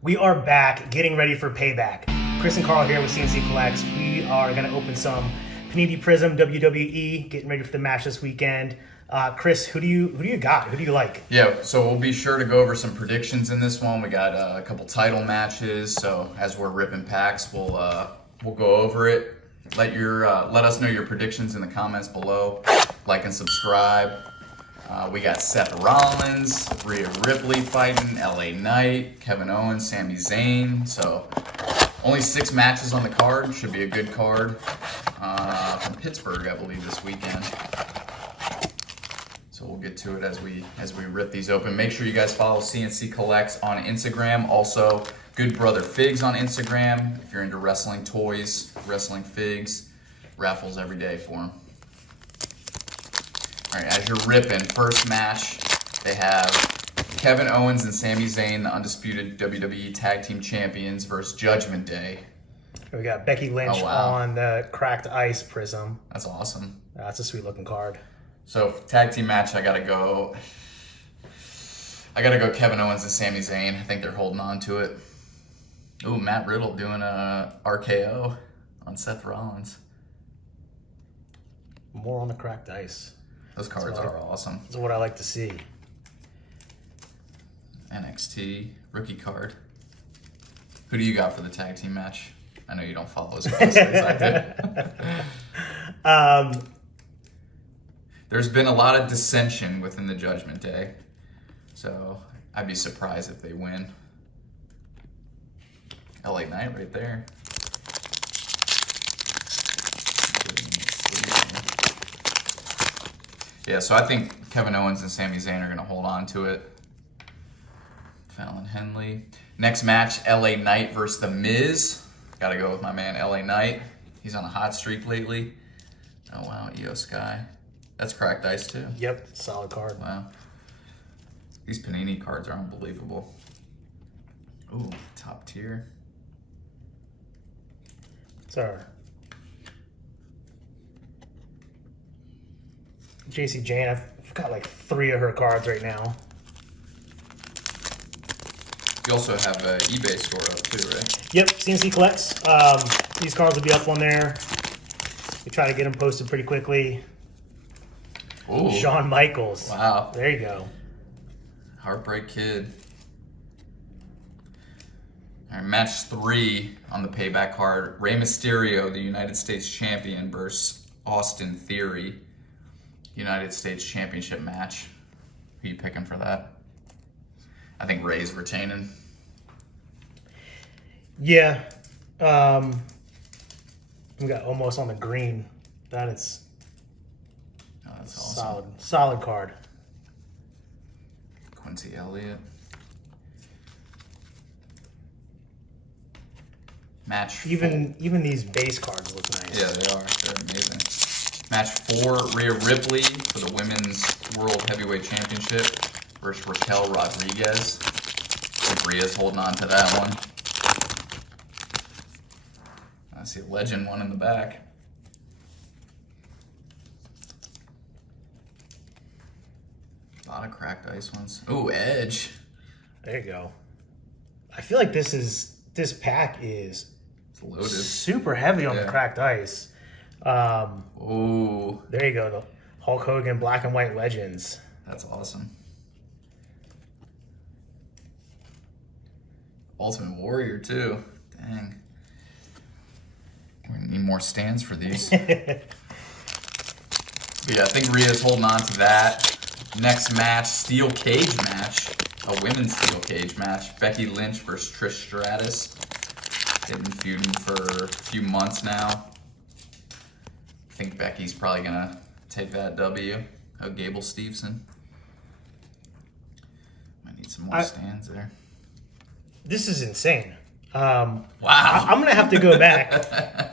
We are back, getting ready for Payback. Chris and Carl here with CNC Collects. We are going to open some Panini Prism WWE, getting ready for the match this weekend. Chris, who do you got? Who do you like? Yeah, so we'll be sure to go over some predictions in this one. We got a couple title matches, so as we're ripping packs, we'll go over it. Let us know your predictions in the comments below. Like and subscribe. We got Seth Rollins, Rhea Ripley fighting, LA Knight, Kevin Owens, Sami Zayn. So only 6 matches on the card. Should be a good card. From Pittsburgh, I believe, this weekend. So we'll get to it as we rip these open. Make sure you guys follow CNC Collects on Instagram. Also, Good Brother Figs on Instagram. If you're into wrestling toys, wrestling figs, raffles every day for them. All right, as you're ripping, first match, they have Kevin Owens and Sami Zayn, the undisputed WWE Tag Team Champions, versus Judgment Day. We got Becky Lynch on the Cracked Ice Prism. That's awesome. That's a sweet looking card. So tag team match, I gotta go Kevin Owens and Sami Zayn. I think they're holding on to it. Ooh, Matt Riddle doing a RKO on Seth Rollins. More on the Cracked Ice. Those cards are awesome. That's what I like to see. NXT rookie card. Who do you got for the tag team match? I know you don't follow as closely as I do. There's been a lot of dissension within the Judgment Day, so I'd be surprised if they win. LA Knight right there. Yeah, so I think Kevin Owens and Sami Zayn are going to hold on to it. Fallon Henley. Next match, LA Knight versus The Miz. Got to go with my man LA Knight. He's on a hot streak lately. Oh, wow, Io Sky. That's Cracked Ice, too. Yep, solid card. Wow. These Panini cards are unbelievable. Ooh, top tier. Sir. JC Jane, I've got like 3 of her cards right now. You also have an eBay store up, too, right? Yep, CNC Collects. These cards will be up on there. We try to get them posted pretty quickly. Ooh. Shawn Michaels. Wow. There you go. Heartbreak Kid. All right, match 3 on the Payback card. Rey Mysterio, the United States Champion, versus Austin Theory. United States Championship match. Who you picking for that? I think Rey's retaining. Yeah. We got almost on the green. That is That's awesome. Solid card. Quincy Elliott. Match Even these base cards look nice. Yeah, they are. They're amazing. Match 4, Rhea Ripley for the Women's World Heavyweight Championship versus Raquel Rodriguez. I think Rhea's holding on to that one. I see a legend one in the back. A lot of Cracked Ice ones. Ooh, Edge. There you go. I feel like this pack is It's loaded. super heavy on the Cracked Ice. Ooh. There you go. The Hulk Hogan Black and White Legends. That's awesome. Ultimate Warrior, too. Dang. We need more stands for these. But yeah, I think Rhea's holding on to that. Next match, Steel Cage match. A women's Steel Cage match. Becky Lynch versus Trish Stratus. They've been feuding for a few months now. I think Becky's probably going to take that W. Oh, Gable Steveson. Might need some more stands there. This is insane. Wow. I'm going to have to go back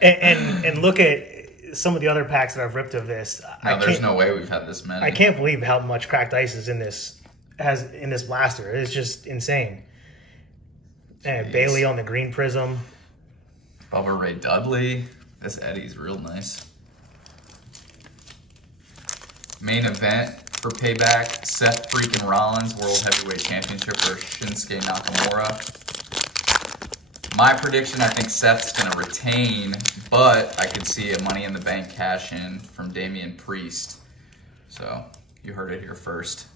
and look at some of the other packs that I've ripped of this. No, there's no way we've had this many. I can't believe how much Cracked Ice is in this blaster. It's just insane. And Bailey on the green prism. Bubba Ray Dudley. This Eddie's real nice. Main event for Payback, Seth freaking Rollins World Heavyweight Championship versus Shinsuke Nakamura. My prediction, I think Seth's going to retain, but I could see a Money in the Bank cash in from Damian Priest. So you heard it here first.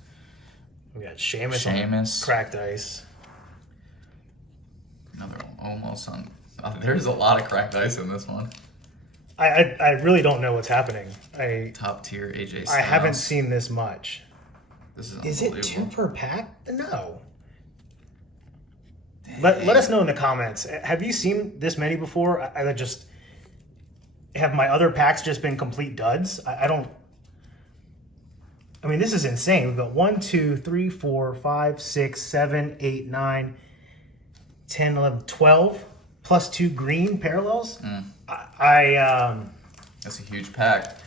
We got Sheamus. Sheamus. On Cracked Ice. Another one almost on. There's a lot of Cracked Ice in this one. I really don't know what's happening. Top tier AJ Styles. I haven't seen this much. This Is it 2 per pack? No. Dang. Let us know in the comments. Have you seen this many before? I just have my other packs just been complete duds. I don't. I mean, this is insane. We've got 1, 2, 3, 4, 5, 6, 7, 8, 9, 10, 11, 12 plus 2 green parallels. That's a huge pack.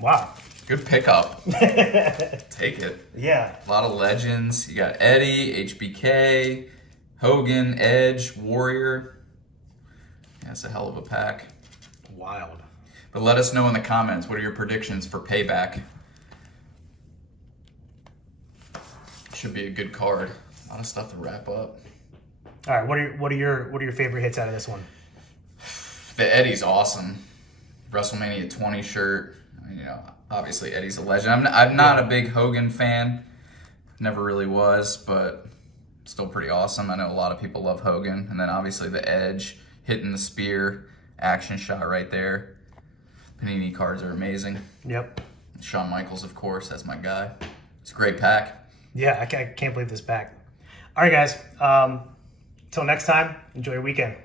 Wow. Good pickup. Take it. Yeah. A lot of legends. You got Eddie, HBK, Hogan, Edge, Warrior. Yeah, that's a hell of a pack. Wild. But let us know in the comments, what are your predictions for Payback? Should be a good card. A lot of stuff to wrap up. All right, what are your favorite hits out of this one? The Eddie's awesome. WrestleMania 20 shirt. You know, obviously Eddie's a legend. I'm not a big Hogan fan. Never really was, but still pretty awesome. I know a lot of people love Hogan. And then obviously the Edge, hitting the spear, action shot right there. Panini cards are amazing. Yep. Shawn Michaels, of course, that's my guy. It's a great pack. Yeah, I can't believe this pack. All right, guys. Till next time, enjoy your weekend.